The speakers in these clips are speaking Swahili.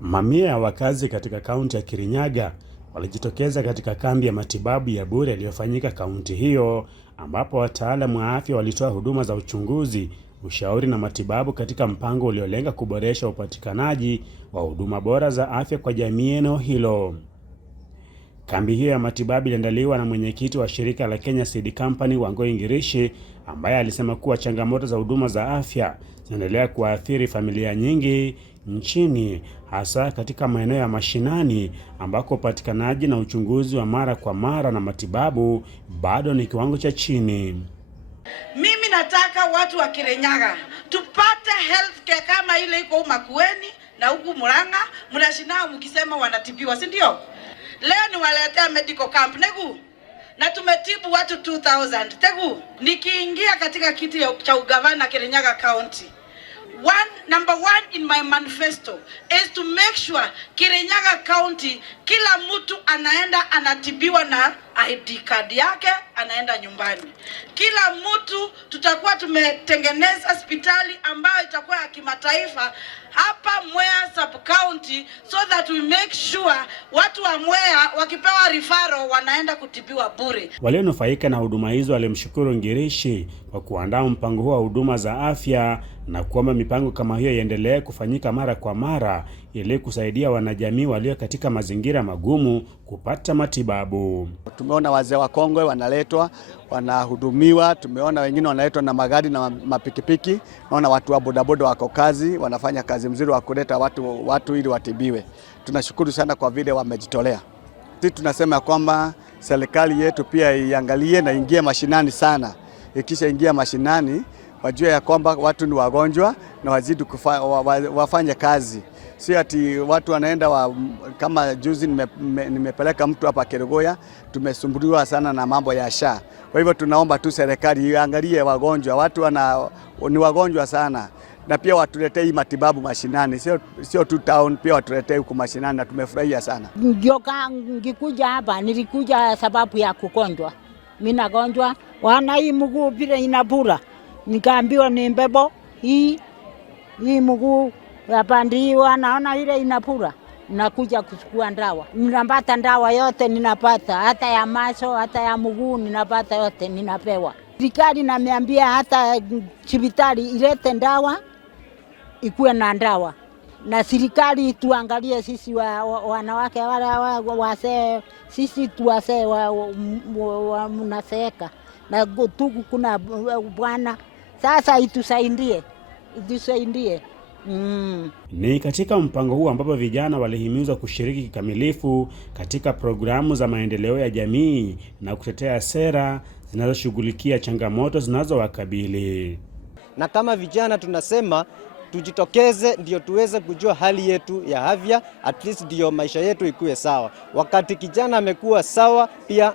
Mamia ya wakazi katika kaunti ya Kirinyaga walijitokeza katika kambi ya matibabu ya bure iliyofanyika kaunti hiyo, ambapo wataalamu wa afya walitoa huduma za uchunguzi, ushauri na matibabu katika mpango uliolenga kuboresha upatikanaji wa huduma bora za afya kwa jamii eneo hilo. Kambi hiyo ya matibabu iliandaliwa na mwenyekiti wa shirika la Kenya Seed Company Wangoi Ngirishi, ambaye alisema kuwa changamoto za huduma za afya zinaendelea kuathiri familia nyingi nchini, hasa katika maeneo ya mashinani ambako upatikanaji na uchunguzi wa mara kwa mara na matibabu bado ni kiwango cha chini. Mimi nataka watu wa Kirinyaga tupate healthcare kama ile iko Makueni na huku Murang'a, mnashinao mkisema wanatibiwa, si ndio? Leo niwaletea medical camp negu na tumetibu watu 2000 tegu. Nikiingia katika kiti cha ugavana Kirinyaga County, number one in my manifesto is to make sure Kirinyaga County kila mtu anaenda anatibiwa na ID card yake, anaenda nyumbani. Kila mtu tutakuwa tumetengeneza hospitali ambayo itakuwa ya kimataifa hapa Mwea sub county, so that we make sure watu wa Mwea wakipewa referral wanaenda kutibiwa bure. Walionufaika na huduma hizo walimshukuru Ngirishi kwa kuandaa mpango huo wa huduma za afya na kuomba mipango kama hiyo iendelee kufanyika mara kwa mara ili kusaidia wanajamii walio katika mazingira magumu kupata matibabu. Tumeona wazee wa kongwe wanaletwa, wanahudumiwa, tumeona wengine wanaletwa na magari na mapikipiki, naona watu wa bodaboda wako kazi, wanafanya kazi mzuri wa kuleta watu ili watibiwe. Tunashukuru sana kwa vile wamejitolea. Sisi tunasema kwamba serikali yetu pia iangalie na ingie mashinani sana. Ikisha ingia mashinani, wajue ya kwamba watu ni wagonjwa na wazidi wafanye kazi. Si ati watu wanaenda kama juzi nimepeleka mtu hapa Kerugoya, tumesumbuliwa sana na mambo ya SHA. Kwa hivyo tunaomba tu serikali iangalie wagonjwa, watu ni wagonjwa sana, na pia watuletee hii matibabu mashinani, sio tu town, pia watuletee huko mashinani, na tumefurahia sana. Ngikuja hapa nilikuja sababu ya kugonjwa. Mimi nagonjwa, wana hii mguu vile inabura. Nikaambiwa ni mbebo hii mguu yapandiwa, naona ile inapura. Nakuja kuchukua ndawa. Ninapata ndawa yote ninapata, hata ya macho, hata ya mguu ninapata yote ninapewa. Serikali inaniambia hata hospitali ilete ndawa, ikuwe na ndawa. Na serikali tuangalie sisi wanawake wale wazee, sisi tuwazee mnaseeka. Na tuku kuna bwana sasa itusaidie. Ni katika mpango huu ambapo vijana walihimizwa kushiriki kikamilifu katika programu za maendeleo ya jamii na kutetea sera zinazoshughulikia changamoto zinazowakabili. Na kama vijana tunasema tujitokeze ndio tuweze kujua hali yetu ya afya, at least ndio maisha yetu ikuwe sawa. Wakati kijana amekuwa sawa, pia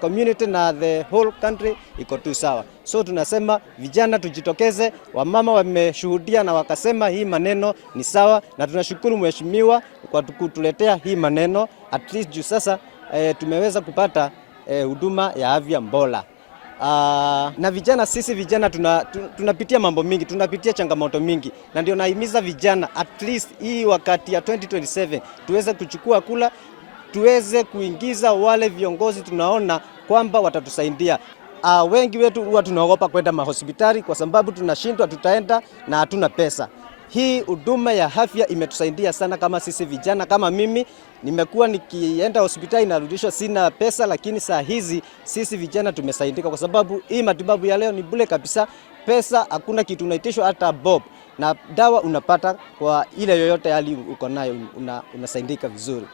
community na the whole country iko tu sawa. So tunasema vijana tujitokeze, wamama wameshuhudia na wakasema hii maneno ni sawa, na tunashukuru mheshimiwa kwa kutuletea hii maneno, at least juu sasa tumeweza kupata huduma ya afya bora. Na vijana, sisi vijana tunapitia mambo mingi, tunapitia changamoto mingi, na ndio naimiza vijana at least hii wakati ya 2027 tuweze kuchukua kula, tuweze kuingiza wale viongozi tunaona kwamba watatusaidia. Wengi wetu huwa tunaogopa kwenda mahospitali kwa sababu tunashindwa tutaenda na hatuna pesa. Hii huduma ya afya imetusaidia sana kama sisi vijana. Kama mimi nimekuwa nikienda hospitali narudishwa sina pesa, lakini saa hizi sisi vijana tumesaidika kwa sababu hii matibabu ya leo ni bure kabisa. Pesa hakuna kitu unaitishwa hata bob, na dawa unapata kwa ile yoyote hali uko nayo, unasaidika vizuri.